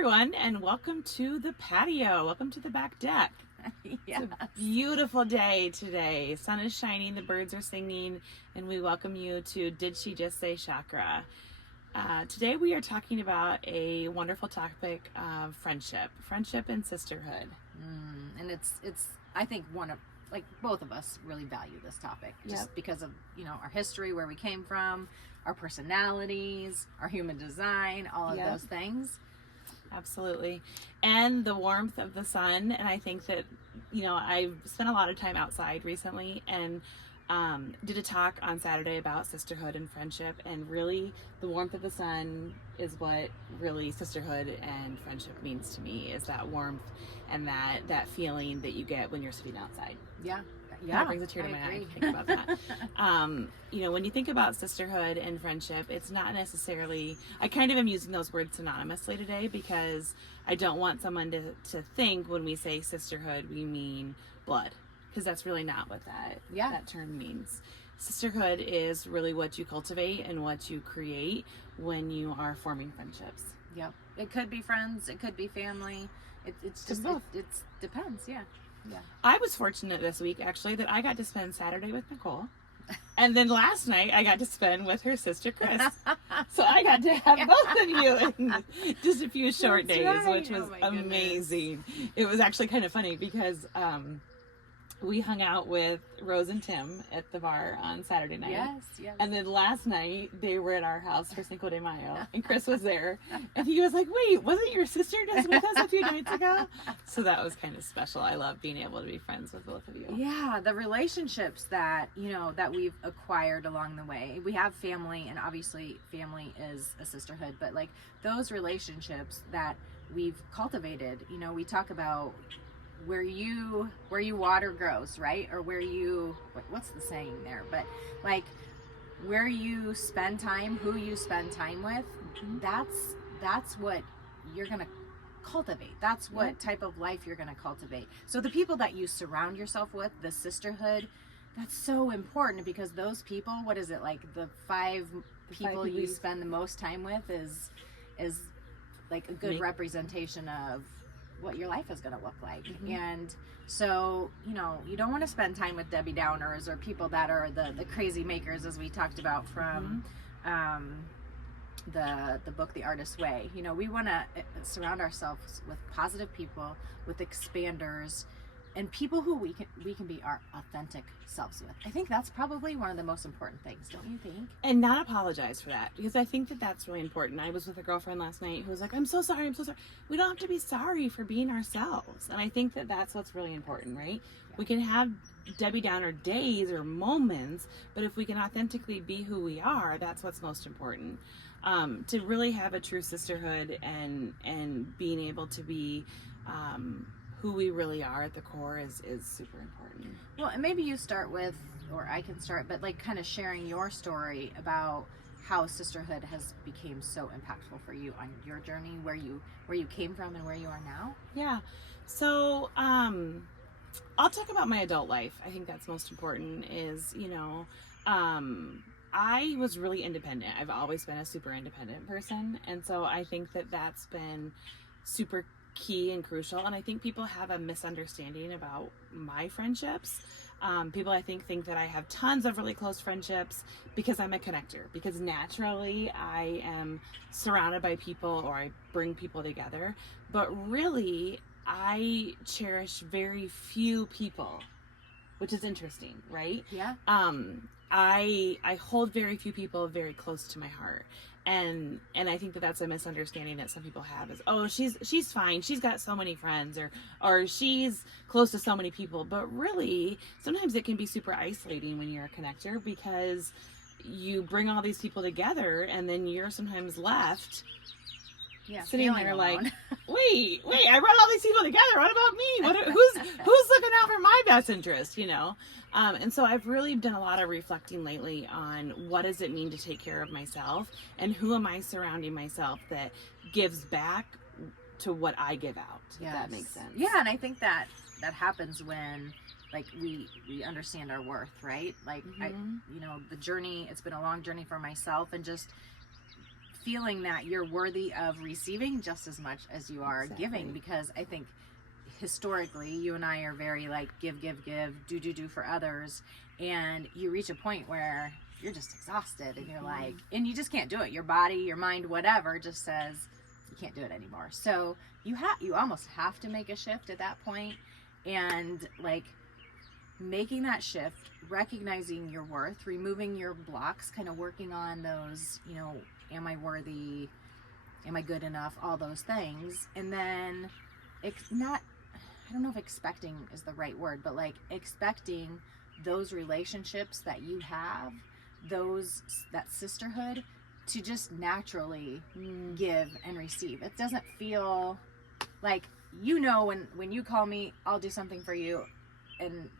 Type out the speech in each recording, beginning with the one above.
everyone, and welcome to the patio. Welcome to the back deck. Yes. It's a beautiful day today. Sun is shining, the birds are singing, and we welcome you to Did She Just Say Chakra? Today we are talking about a wonderful topic of friendship and sisterhood. And it's I think both of us really value this topic just because of, our history, where we came from, our personalities, our human design, all of those things. Absolutely. And the warmth of the sun. And I think that, I've spent a lot of time outside recently and did a talk on Saturday about sisterhood and friendship. And really, the warmth of the sun is what really sisterhood and friendship means to me, is that warmth and that feeling that you get when you're sitting outside. Yeah. That brings a tear to my eye to think about that. When you think about sisterhood and friendship, it's not necessarily, I kind of am using those words synonymously today because I don't want someone to think when we say sisterhood, we mean blood, because that's really not what that term means. Sisterhood is really what you cultivate and what you create when you are forming friendships. Yep. It could be friends, it could be family. It's just, it depends. Yeah. I was fortunate this week, actually, that I got to spend Saturday with Nicole. And then last night, I got to spend with her sister, Chris. So I got to have both of you in just a few short days, which was amazing. It was actually kind of funny because we hung out with Rose and Tim at the bar on Saturday night. Yes. And then last night, they were at our house for Cinco de Mayo, and Chris was there. And he was like, wait, wasn't your sister just with us a few nights ago? So that was kind of special. I love being able to be friends with both of you. Yeah, the relationships that, that we've acquired along the way. We have family, and obviously family is a sisterhood, but like those relationships that we've cultivated, we talk about where you water grows, right? Or where you, what's the saying there? But like where you spend time, who you spend time with, that's what you're going to cultivate. That's what type of life you're going to cultivate. So the people that you surround yourself with, the sisterhood, that's so important, because those people, what is it, like the five people you spend the most time with is like a good representation of what your life is going to look like. And so, you don't want to spend time with Debbie Downers or people that are the crazy makers, as we talked about from the book, The Artist's Way. We want to surround ourselves with positive people, with expanders, and people who we can be our authentic selves with. I think that's probably one of the most important things, don't you think? And not apologize for that, because I think that that's really important. I was with a girlfriend last night who was like, I'm so sorry. We don't have to be sorry for being ourselves. And I think that that's what's really important, right? Yeah. We can have Debbie Downer days or moments, but if we can authentically be who we are, that's what's most important. To really have a true sisterhood and being able to be who we really are at the core is super important. Well, and maybe you start with, or I can start, but like kind of sharing your story about how sisterhood has become so impactful for you on your journey, where you came from and where you are now. Yeah. So I'll talk about my adult life. I think that's most important is, I was really independent. I've always been a super independent person. And so I think that that's been super key and crucial. And I think people have a misunderstanding about my friendships. People, I think that I have tons of really close friendships because I'm a connector, because naturally I am surrounded by people, or I bring people together. But really, I cherish very few people, which is interesting, right? Yeah. I hold very few people very close to my heart. And I think that that's a misunderstanding that some people have, is, oh, she's fine, she's got so many friends, or she's close to so many people. But really, sometimes it can be super isolating when you're a connector, because you bring all these people together and then you're sometimes left sitting there like, wait, I brought all these people together, what about me? Who's looking out for my best interest, And so I've really done a lot of reflecting lately on what does it mean to take care of myself, and who am I surrounding myself that gives back to what I give out, if that makes sense. Yeah, and I think that happens when like we understand our worth, right? Like the journey, it's been a long journey for myself, and just feeling that you're worthy of receiving just as much as you are Exactly. giving, because I think historically you and I are very like give, do for others, and you reach a point where you're just exhausted and you're like, and you just can't do it. Your body, your mind, whatever just says you can't do it anymore. So you almost have to make a shift at that point, and like making that shift, recognizing your worth, removing your blocks, kind of working on those, you know, am I worthy? Am I good enough? All those things. And then I don't know if expecting is the right word, but like expecting those relationships that you have, that sisterhood, to just naturally give and receive. It doesn't feel like, you know, when you call me, I'll do something for you, and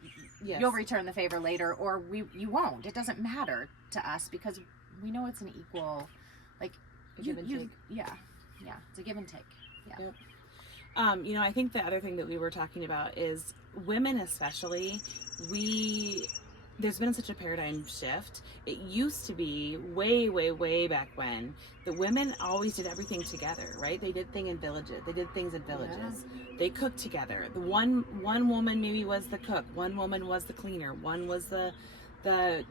you'll return the favor later, or you won't. It doesn't matter to us because we know it's an equal, like, give and take. Yeah, it's a give and take. Yeah. Yep. You know, I think the other thing that we were talking about is women, especially, there's been such a paradigm shift. It used to be way back when the women always did everything together, right? They did things in villages. Yeah. They cooked together. The one woman maybe was the cook. One woman was the cleaner. One was they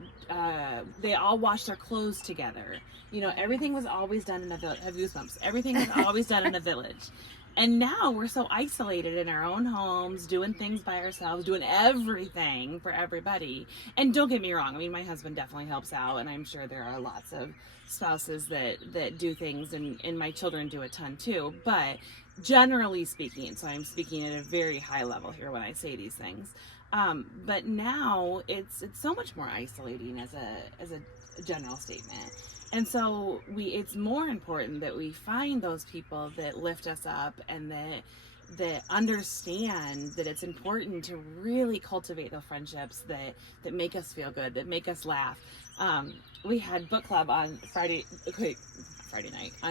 all washed their clothes together. You know, everything was always done in a village. Have goosebumps. Everything was always done in a village. And now we're so isolated in our own homes, doing things by ourselves, doing everything for everybody. And don't get me wrong, I mean, my husband definitely helps out, and I'm sure there are lots of spouses that do things, and my children do a ton too. But generally speaking, so I'm speaking at a very high level here when I say these things, but now it's so much more isolating as a general statement. And so it's more important that we find those people that lift us up and that understand that it's important to really cultivate those friendships that make us feel good, that make us laugh. We had book club on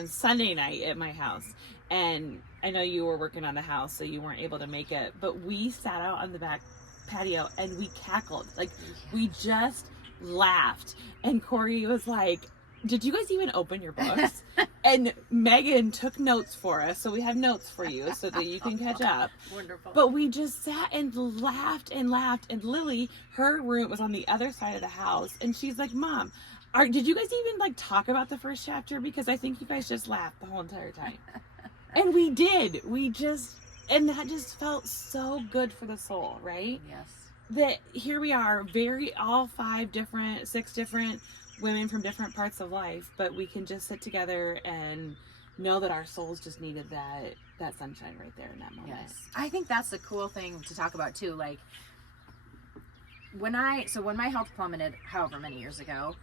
Sunday night at my house. And I know you were working on the house, so you weren't able to make it, but we sat out on the back patio and we cackled. Like, we just laughed. And Corey was like, did you guys even open your books? And Megan took notes for us, so we have notes for you so that you can catch up. Wonderful. But we just sat and laughed, and Lily, her room was on the other side of the house, and she's like, Mom, did you guys even like talk about the first chapter? Because I think you guys just laughed the whole entire time. And we did. And that just felt so good for the soul, right? Yes. That here we are, all 6 different women from different parts of life, but we can just sit together and know that our souls just needed that sunshine right there in that moment. Yes. I think that's the cool thing to talk about too. Like, when my health plummeted however many years ago,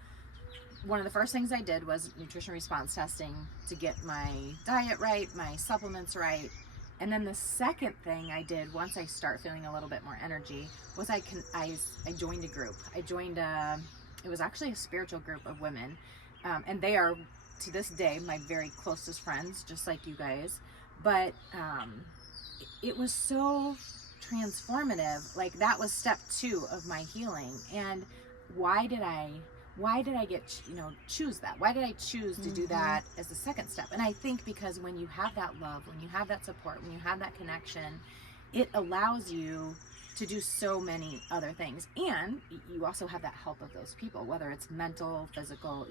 one of the first things I did was nutrition response testing to get my diet right, my supplements right. And then the second thing I did once I start feeling a little bit more energy was I joined a group. It was actually a spiritual group of women, and they are, to this day, my very closest friends, just like you guys. But it was so transformative. Like, that was step 2 of my healing. And why did I choose that? Why did I choose to do that as the second step? And I think because when you have that love, when you have that support, when you have that connection, it allows you to do so many other things. And you also have that help of those people, whether it's mental, physical,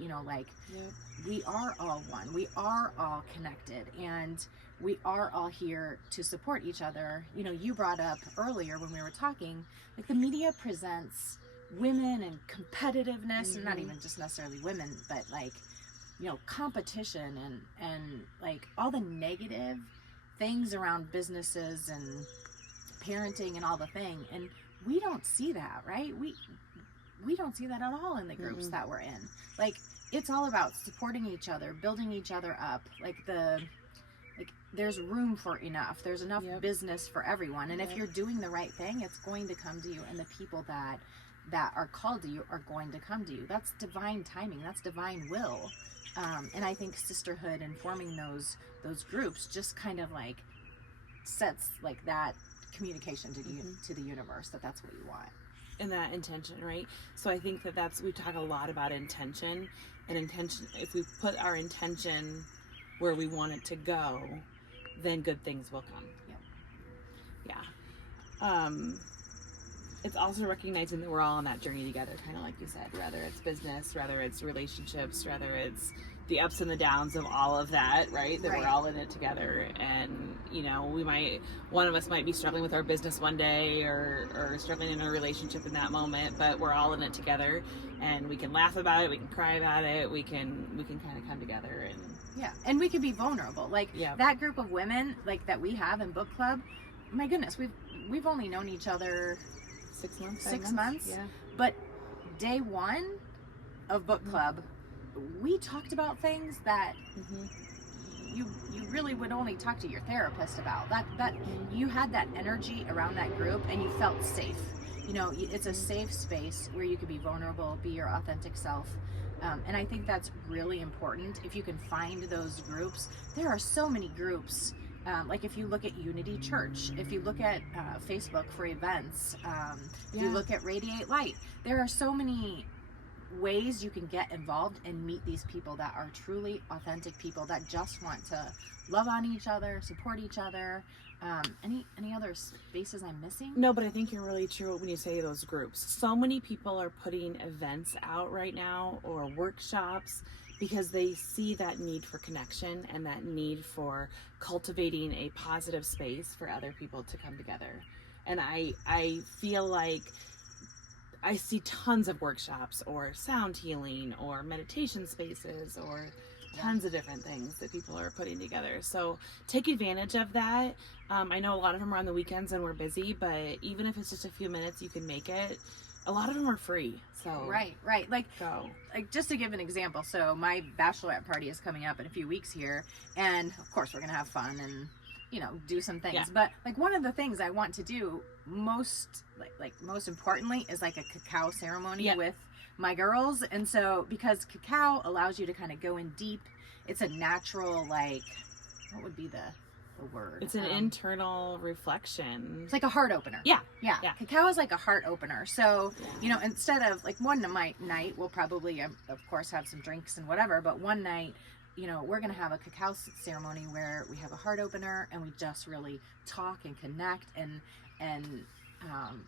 we are all one. We are all connected, and we are all here to support each other. You brought up earlier when we were talking, like, the media presents women and competitiveness, and not even just necessarily women, but like, competition and like all the negative things around businesses and parenting and all the thing. And we don't see that, right? We don't see that at all in the groups that we're in. Like, it's all about supporting each other, building each other up. Like, there's room for enough. There's enough business for everyone. And if you're doing the right thing, it's going to come to you. And the people that are called to you are going to come to you. That's divine timing. That's divine will. And I think sisterhood and forming those groups just kind of like sets like that communication to the universe, that's what you want. And that intention, right? So I think we talk a lot about intention, an intention, if we put our intention where we want it to go, then good things will come. Yep. Yeah. It's also recognizing that we're all on that journey together, kind of like you said, whether it's business, whether it's relationships, whether it's the ups and the downs of all of that, right? That we're all in it together. And, you know, one of us might be struggling with our business one day or struggling in a relationship in that moment, but we're all in it together, and we can laugh about it, we can cry about it, we can kind of come together and... Yeah, and we can be vulnerable. Like, that group of women, like, that we have in book club, my goodness, we've only known each other 6 months. 6 months. Yeah. But day one of book club, we talked about things that you really would only talk to your therapist about. That you had that energy around that group, and you felt safe. You know, it's a safe space where you could be vulnerable, be your authentic self. And I think that's really important. If you can find those groups, there are so many groups. Like if you look at Unity Church, if you look at Facebook for events, if you look at Radiate Light, there are so many ways you can get involved and meet these people that are truly authentic people that just want to love on each other, support each other. Any other spaces I'm missing? No, but I think you're really true when you say those groups. So many people are putting events out right now, or workshops, because they see that need for connection and that need for cultivating a positive space for other people to come together. And I feel like I see tons of workshops or sound healing or meditation spaces or tons of different things that people are putting together. So take advantage of that. I know a lot of them are on the weekends and we're busy, but even if it's just a few minutes, you can make it. A lot of them are free. So right. Like just to give an example. So my bachelorette party is coming up in a few weeks here, and of course we're gonna have fun and, you know, do some things. Yeah. But like one of the things I want to do most importantly is like a cacao ceremony with my girls. And so because cacao allows you to kind of go in deep, it's a natural, like, what would be the word? It's an internal reflection. It's like a heart opener. Yeah. Cacao is like a heart opener. So, you know, instead of like one night, we'll probably, of course, have some drinks and whatever, but one night, you know, we're going to have a cacao ceremony where we have a heart opener and we just really talk and connect. And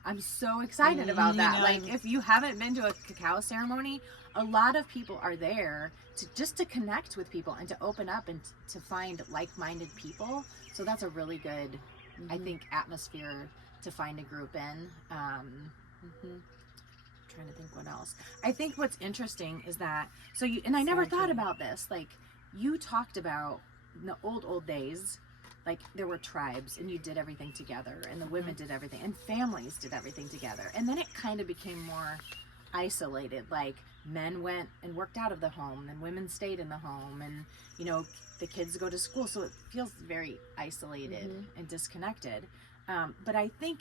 I'm so excited about that. Like, if you haven't been to a cacao ceremony, a lot of people are there to connect with people and to open up and to find like-minded people. So that's a really good, I think, atmosphere to find a group in. Trying to think what else. I think what's interesting is that, I never thought about this, like, you talked about in the old days, like there were tribes and you did everything together, and the women did everything, and families did everything together. And then it kind of became more isolated, like men went and worked out of the home and women stayed in the home, and, you know, the kids go to school, so it feels very isolated and disconnected. But I think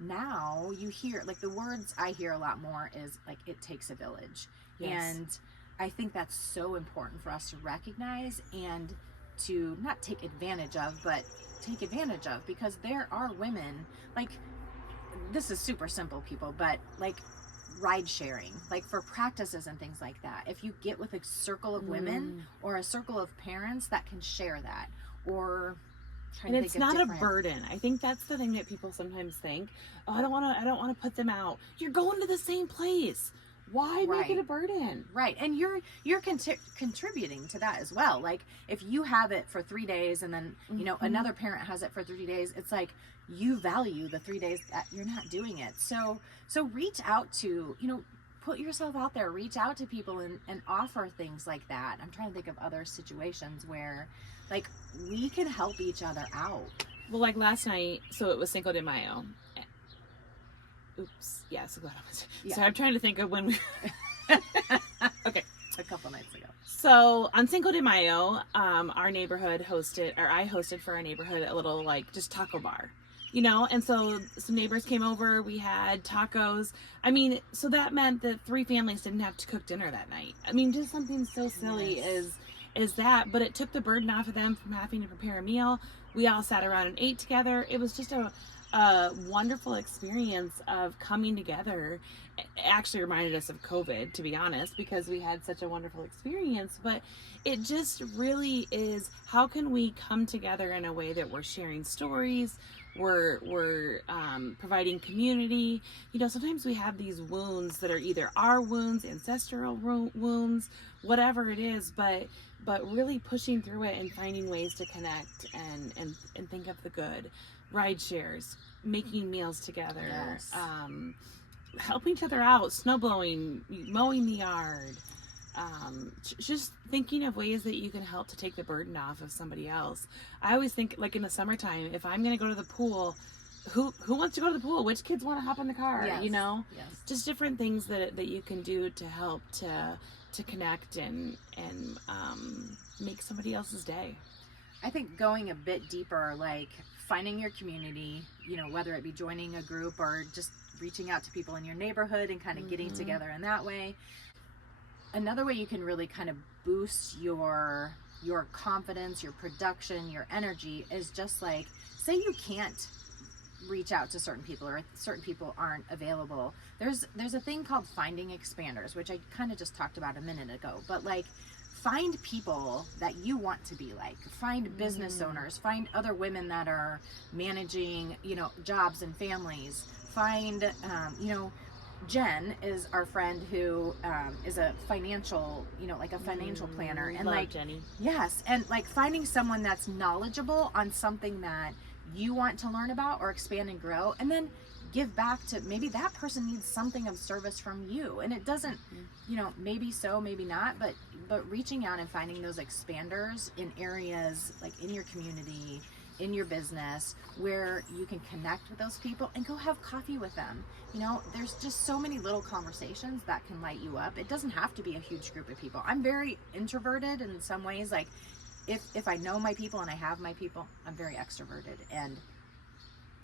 now you hear, like, the words I hear a lot more is like, it takes a village. And I think that's so important for us to recognize and to not take advantage of, but take advantage of, because there are women, like, this is super simple, people, but like ride sharing, like for practices and things like that. If you get with a circle of women or a circle of parents that can share that, or and it's not a burden. I think that's the thing that people sometimes think, oh, I don't want to put them out. You're going to the same place. Why make it a burden? Right. And you're contributing to that as well. Like, if you have it for 3 days and then, you know, another parent has it for 3 days, it's like you value the 3 days that you're not doing it. So reach out to, you know, put yourself out there, reach out to people and offer things like that. I'm trying to think of other situations where, like, we can help each other out. Well, like last night, so it was Cinco de Mayo. Oops. Yeah, Cinco de Mayo. Yeah. So I'm trying to think of when we... Okay. A couple nights ago. So on Cinco de Mayo, our neighborhood hosted, or I hosted for our neighborhood, a little, like, just taco bar. You know, and so some neighbors came over, we had tacos. I mean, so that meant that 3 families didn't have to cook dinner that night. I mean, just something so silly is that, but it took the burden off of them from having to prepare a meal. We all sat around and ate together. It was just a wonderful experience of coming together. It actually reminded us of COVID, to be honest, because we had such a wonderful experience. But it just really is, how can we come together in a way that we're sharing stories, we're providing community. You know, sometimes we have these wounds that are either our wounds, ancestral wounds, whatever it is, but really pushing through it and finding ways to connect and think of the good. Ride shares, making meals together, Yes. helping each other out, snow blowing, mowing the yard, just thinking of ways that you can help to take the burden off of somebody else. I always think, like in the summertime, if I'm going to go to the pool, who wants to go to the pool? Which kids want to hop in the car? Yes. You know, Yes. just different things that you can do to help to connect and make somebody else's day. I think going a bit deeper, like finding your community, you know, whether it be joining a group or just reaching out to people in your neighborhood and kind of getting together in that way. Another way you can really kind of boost your confidence, your production, your energy is just like, say you can't reach out to certain people or certain people aren't available. There's a thing called finding expanders, which I kind of just talked about a minute ago, but like, find people that you want to be like. Find business owners. Find other women that are managing, you know, jobs and families. Find, you know, Jen is our friend who is a financial, you know, like a financial planner. And Love like, Jenny. yes. And like finding someone that's knowledgeable on something that you want to learn about or expand and grow. And then give back to, maybe that person needs something of service from you. And it doesn't, you know, maybe so, maybe not, but reaching out and finding those expanders in areas like in your community, in your business, where you can connect with those people and go have coffee with them. You know, there's just so many little conversations that can light you up. It doesn't have to be a huge group of people. I'm very introverted in some ways. Like if I know my people and I have my people, I'm very extroverted and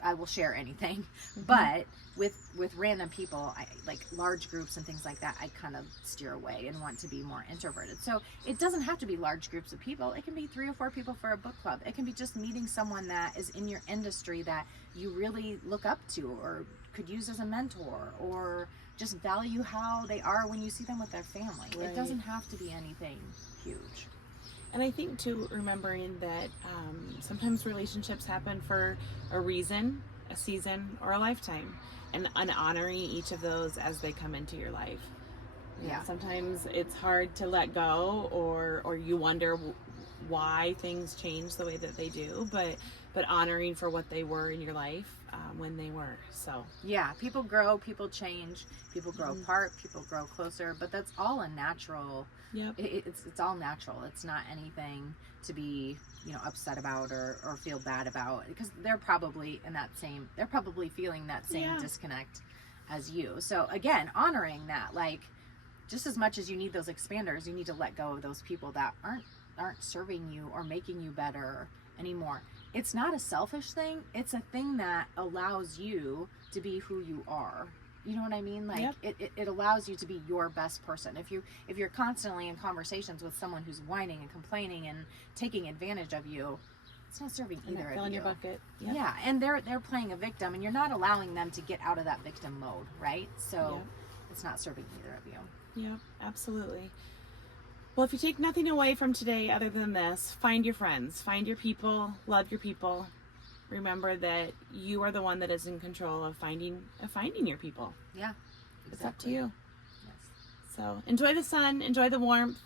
I will share anything. But with random people, I like large groups and things like that, I kind of steer away and want to be more introverted. So it doesn't have to be large groups of people. It can be 3 or 4 people for a book club. It can be just meeting someone that is in your industry that you really look up to or could use as a mentor, or just value how they are when you see them with their family. Right. It doesn't have to be anything huge. And I think too, remembering that sometimes relationships happen for a reason, a season, or a lifetime, and honoring each of those as they come into your life. Yeah. Sometimes it's hard to let go, or you wonder why things change the way that they do, but honoring for what they were in your life when they were. So yeah, people grow, people change, people grow apart, people grow closer, but that's all a natural. Yep. It's all natural. It's not anything to be, you know, upset about or feel bad about, because they're probably feeling that same disconnect as you. So again, honoring that, like, just as much as you need those expanders, you need to let go of those people that aren't serving you or making you better anymore. It's not a selfish thing. It's a thing that allows you to be who you are. You know what I mean? Like, it allows you to be your best person. If you're constantly in conversations with someone who's whining and complaining and taking advantage of you, it's not serving either of you. Filling your bucket. Yep. Yeah, and they're playing a victim, and you're not allowing them to get out of that victim mode, right? So it's not serving either of you. Yep, absolutely. Well, if you take nothing away from today other than this, find your friends, find your people, love your people. Remember that you are the one that is in control of finding your people. Yeah, exactly. It's up to you. Yes. So enjoy the sun, enjoy the warmth,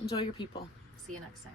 enjoy your people. See you next time.